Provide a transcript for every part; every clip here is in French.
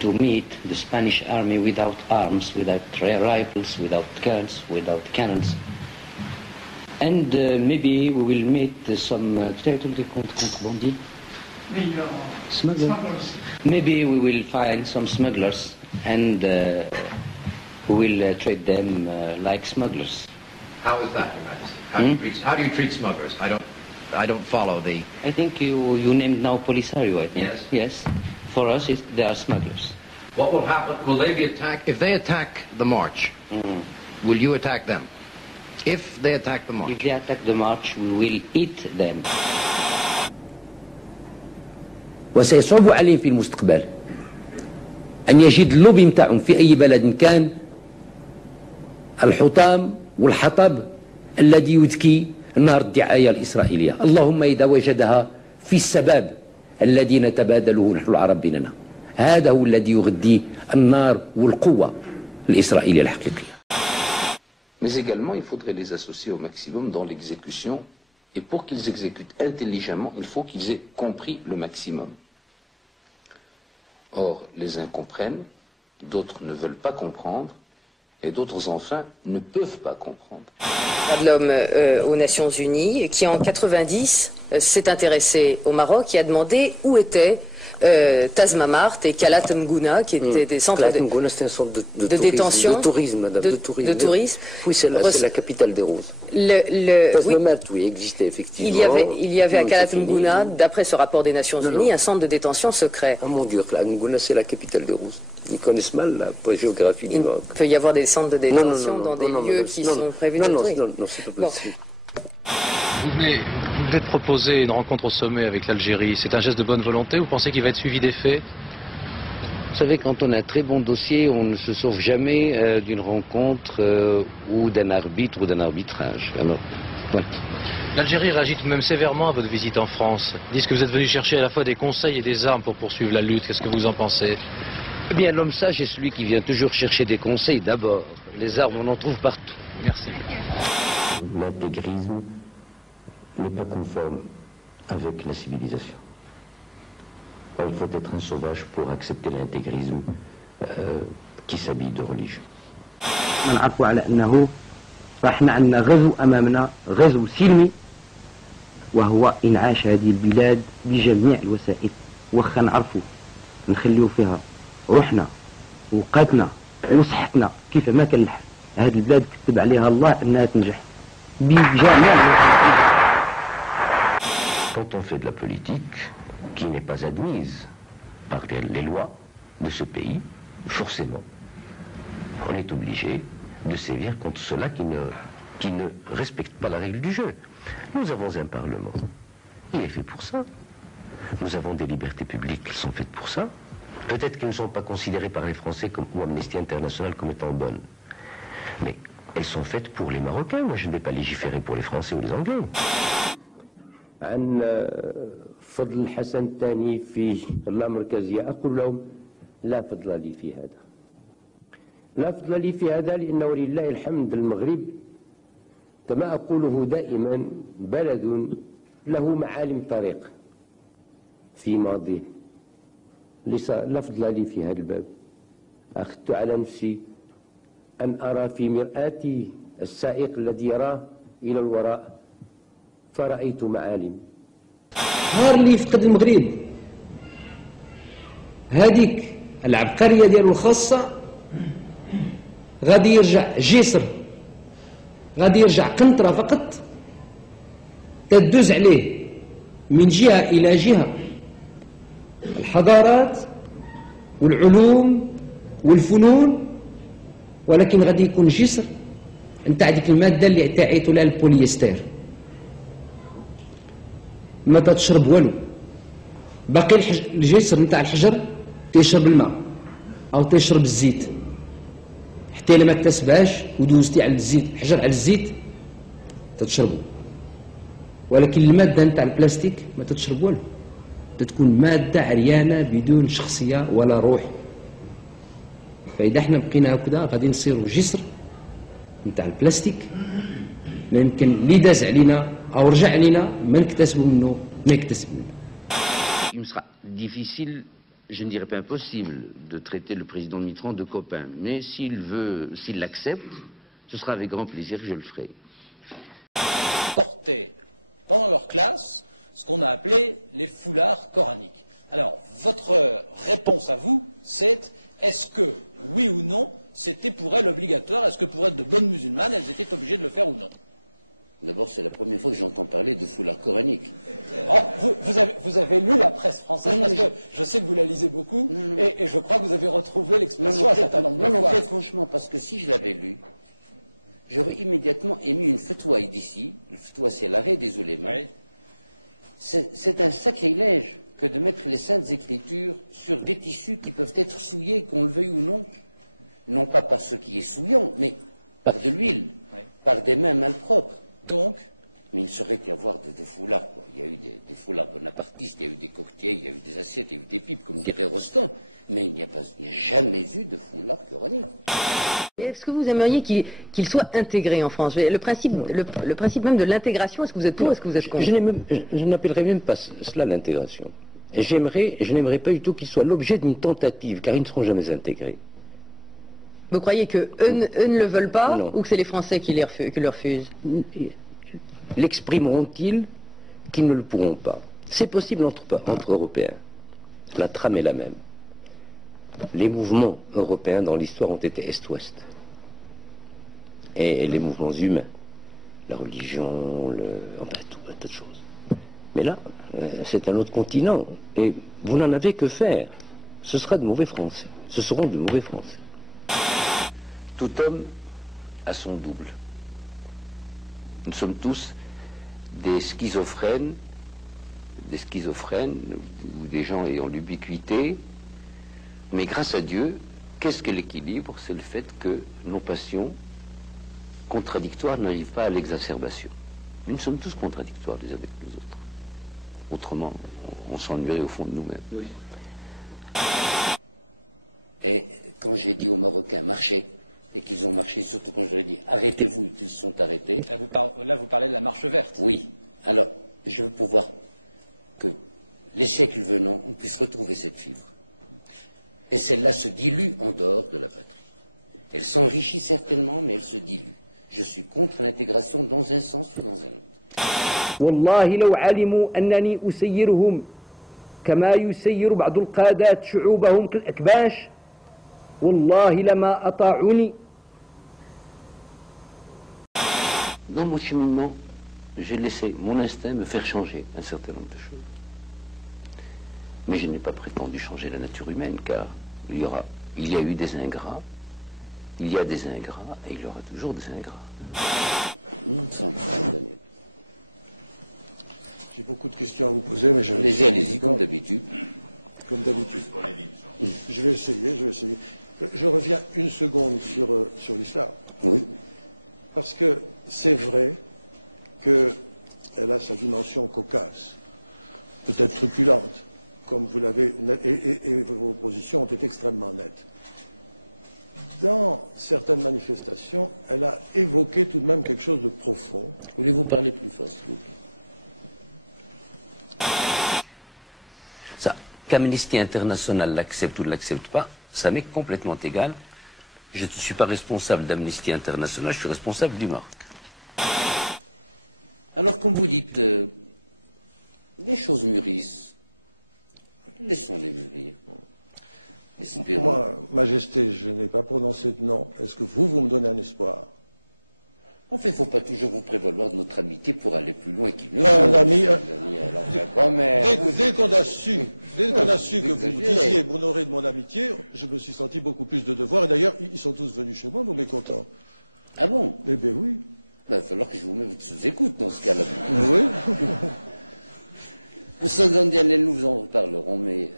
to meet the Spanish army without arms, without rifles, without guns, without cannons. And maybe we will meet some smugglers. Maybe we will find some smugglers and we will treat them like smugglers. How is that, Your Majesty? How do you treat smugglers? I don't follow the... I think you named now Polisario, I think. Yes. Yes. For us, they are smugglers. What will happen? Will they be attacked? If they attack the march, will you attack them? If they attack the march. If they attack the march, we will eat them. وسيصعب عليهم في المستقبل أن يجد اللوبي متاعهم في أي بلد كان الحطام والحطب الذي يذكي نار الدعاية الإسرائيلية. اللهم إذا وجدها في السباب الذي نتبادله نحن العرب بيننا. هذا هو الذي يغذي النار والقوة الإسرائيلية الحقيقية. Mais également, il faudrait les associer au maximum dans l'exécution. Et pour qu'ils exécutent intelligemment, il faut qu'ils aient compris le maximum. Or, les uns comprennent, d'autres ne veulent pas comprendre, et d'autres, enfin, ne peuvent pas comprendre. L'homme aux Nations Unies, qui en 90 s'est intéressé au Maroc et a demandé où étaient Tazmamart et Kalat Mgouna, qui étaient des centres c'est un centre de détention. De tourisme, madame. De tourisme. Oui, c'est la capitale des roses. Tazmamart, oui, existait effectivement. Il y avait à Kalat Mgouna, d'après ce rapport des Nations Unies, un centre de détention secret. Ah mon Dieu, Kalat Mgouna, c'est la capitale des roses. Ils connaissent mal la géographie du Maroc. Il peut y avoir des centres de détention dans des lieux qui sont prévus de tourisme. Non, c'est pas possible. Vous venez de proposer une rencontre au sommet avec l'Algérie. C'est un geste de bonne volonté? Vous pensez qu'il va être suivi des faits? Vous savez, quand on a un très bon dossier, on ne se sauve jamais d'une rencontre ou d'un arbitre ou d'un arbitrage. Alors, voilà. L'Algérie réagit tout de même sévèrement à votre visite en France. Ils disent que vous êtes venu chercher à la fois des conseils et des armes pour poursuivre la lutte. Qu'est-ce que vous en pensez? Eh bien, l'homme sage est celui qui vient toujours chercher des conseils d'abord. Les armes, on en trouve partout. Merci. L'intégrisme n'est pas conforme avec la civilisation. Il faut être un sauvage pour accepter l'intégrisme qui s'habille de religion. نعرفوا على أنه راح عندنا غزو أمامنا، غزو سلمي، وهو إنعاش هذه البلاد بجميع الوسائل. وخا نعرفوا نخليو فيها روحنا وقتنا وصحتنا كيف ما كان الحال. هذه البلاد كتب عليها الله أنها تنجح بجميع. Quand on fait de la politique qui n'est pas admise par les lois de ce pays, forcément, on est obligé de sévir contre ceux-là qui ne respectent pas la règle du jeu. Nous avons un Parlement, il est fait pour ça. Nous avons des libertés publiques qui sont faites pour ça. Peut-être qu'elles ne sont pas considérées par les Français ou Amnesty International comme étant bonnes. Mais elles sont faites pour les Marocains. Moi, je ne vais pas légiférer pour les Français ou les Anglais. عن فضل الحسن الثاني في اللامركزية أقول لهم لا فضل لي في هذا. لا فضل لي في هذا لأنه ولله الحمد المغرب كما أقوله دائما بلد له معالم طريق في ماضيه. لا فضل لي في هذا الباب. أخذت على نفسي أن أرى في مرآتي السائق الذي يراه إلى الوراء فرأيت معالم. نهار اللي يفقد المغرب هذيك العبقرية ديالو الخاصة غادي يرجع جسر، غادي يرجع قنطرة فقط تدوز عليه من جهة إلى جهة الحضارات والعلوم والفنون، ولكن غادي يكون جسر نتاع ديك المادة اللي تعيطوا لها البوليستر. ما تشرب والو، باقي الجسر نتاع الحجر تيشرب الماء او تيشرب الزيت، حتى الا ما اكتسبهاش ودوزتي على الزيت الحجر على الزيت تتشربو. ولكن الماده نتاع البلاستيك ما تتشرب والو، تتكون ماده عريانه بدون شخصيه ولا روح. فاذا احنا بقينا هكذا غادي نصيروا جسر نتاع البلاستيك، ما يمكن اللي داز علينا او رجع علينا ما نكتسبوا منه ما يكتسب منه. Il me sera difficile je ne dirais pas impossible de traiter le président Mitterrand de copain, mais s'il l'accepte, ce sera avec grand plaisir que je le ferai. Portaient pendant leur classe ce qu'on a appelé les foulards coraniques. Alors, votre réponse à vous, c'est est-ce que, oui ou non, c'était pour elles obligatoire? Est-ce que pour être de bonnes musulmanes, elles étaient obligées de le faire ou non? D'abord, c'est la première fois que j'entends parler de foulard coranique. Oh, vous avez lu la presse française, parce que je sais que vous la lisez beaucoup, et je crois que vous avez retrouvé l'expression un certain nombre de fois. Très franchement, parce que si je l'avais lu, j'aurais immédiatement émis une fatwa d'ici. Le fatwa, c'est l'arrêt des oulémas. Oui. C'est un sacrilège que de mettre les saintes écritures sur des tissus qui peuvent être souillés, qu'on le veuille ou non. Non pas par ce qui est souillant, mais par de l'huile, par des mains malpropres. Donc, mais il saurait y avoir de foulards, quoi. Il y a eu des foulards bonapartistes, il y a eu des cocktails, il y a eu des assiettes, il y a eu des pipes, comme dirait Rostand, mais il n'y a jamais eu de foulard coranique. Est-ce que vous aimeriez qu'il soit intégré en France? Le principe même de l'intégration, est-ce que vous êtes pour, est-ce que vous êtes contre? Je n'appellerais même pas cela l'intégration. Et je n'aimerais pas du tout qu'il soit l'objet d'une tentative, car ils ne seront jamais intégrés. Vous croyez qu'eux ne le veulent pas, ou que c'est les Français qui le refusent? L'exprimeront-ils qu'ils ne le pourront pas? C'est possible entre Européens. La trame est la même. Les mouvements européens dans l'histoire ont été Est-Ouest. Et les mouvements humains, la religion, un tas de choses. Mais là, c'est un autre continent. Et vous n'en avez que faire. Ce sera de mauvais Français. Ce seront de mauvais Français. Tout homme a son double. Nous sommes tous des schizophrènes ou des gens ayant l'ubiquité. Mais grâce à Dieu, qu'est-ce que l'équilibre? C'est le fait que nos passions contradictoires n'arrivent pas à l'exacerbation. Nous sommes tous contradictoires les uns avec les autres. Autrement, on s'ennuierait au fond de nous-mêmes. Oui. Et quand j'ai dit aux Marocains marchez, et qu'ils ont marché, surtout quand je leur ai dit arrêtez-vous, et qu'ils sont arrêtés. Là, vous parlez de la marche verte. Oui. Alors, je veux pouvoir que les siècles venant, on puisse retrouver cette fibre. Et celle-là se dilue en dehors de la patrie. Elle s'enrichit certainement, mais elle se dilue. Je suis contre l'intégration dans un sens ou dans un autre. والله لو علموا أنني أسيرهم كما يسير بعض القادات شعوبهم كالأكباش والله لما أطاعوني. Dans mon cheminement, j'ai laissé mon instinct me faire changer un certain nombre de choses. Mais je n'ai pas prétendu changer la nature humaine, car il y a eu des ingrats, il y a des ingrats, et il y aura toujours des ingrats. Daniel. J'ai beaucoup de questions à vous poser, mais je... Allez-y, comme d'habitude. Comme d'habitude. Je vais essayer. Je reviens une seconde sur l'islam. Oui. Parce que c'est vrai qu'elle a sa dimension cocasse, peut-être truculente, comme vous l'avez, et vos positions ont été extrêmement nettes. Dans certaines manifestations, elle a évoqué tout de même quelque chose de profond. Voulez-vous parler plus fort, s'il vous plaît? Ça, qu'Amnesty International l'accepte ou ne l'accepte pas, ça m'est complètement égal. Je ne suis pas responsable d'Amnesty International, je suis responsable du Maroc. Alors, comme vous dites, les choses mûrissent. Laissons-les mûrir. Espérons. Moi, Majesté, je n'ai pas prononcé de nom. Est-ce que vous me donnez un espoir? En fait, il ne faut pas toujours vous prévaloir de notre amitié pour aller plus loin qu'il ne faut. Dès qu'on a su que vous disiez m'honorer de mon amitié, je me suis senti beaucoup plus de devoir. Et d'ailleurs, ils sont tous venus chez moi, vos mécontents. Ah bon? Eh bien oui. Il va falloir que je vous mette sous écoute dans ce cas-là. Oui. Monsieur Jean-Daniel, nous en reparlerons, mais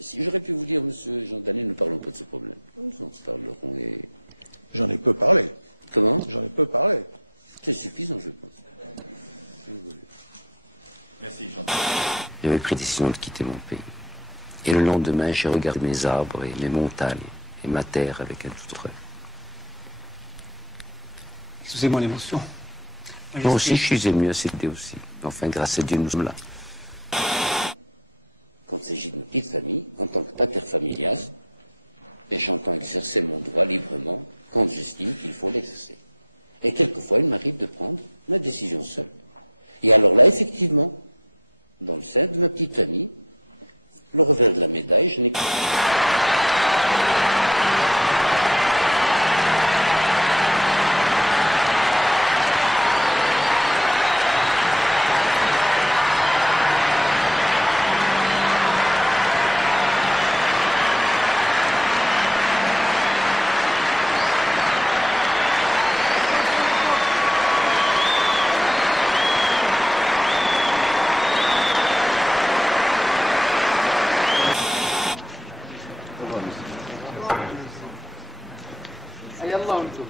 si j'aurais pu vous dire, monsieur Jean-Daniel, ne parlons pas de ce problème. Nous en reparlerons et... J'en ai peu parlé. Comment? J'en ai peu parlé. C'est suffisant, je pense. Merci, Jean. J'avais pris décision de quitter mon pays. Et le lendemain, j'ai regardé mes arbres et mes montagnes et ma terre avec un tout autre. Excusez-moi l'émotion. Moi aussi, je suis ému à cette idée aussi. Enfin, grâce à Dieu, nous sommes là. quand il s'agit d'une petite famille, en tant que pater familias, et j'entends exercer mon droit librement quand j'estime qu'il faut l'exercer. Et quelquefois, il m'arrive de prendre ma décision seule. Et alors là, effectivement, dans le sein de ma petite famille, le revers de la médaille, je n'ai que... يلا وانتم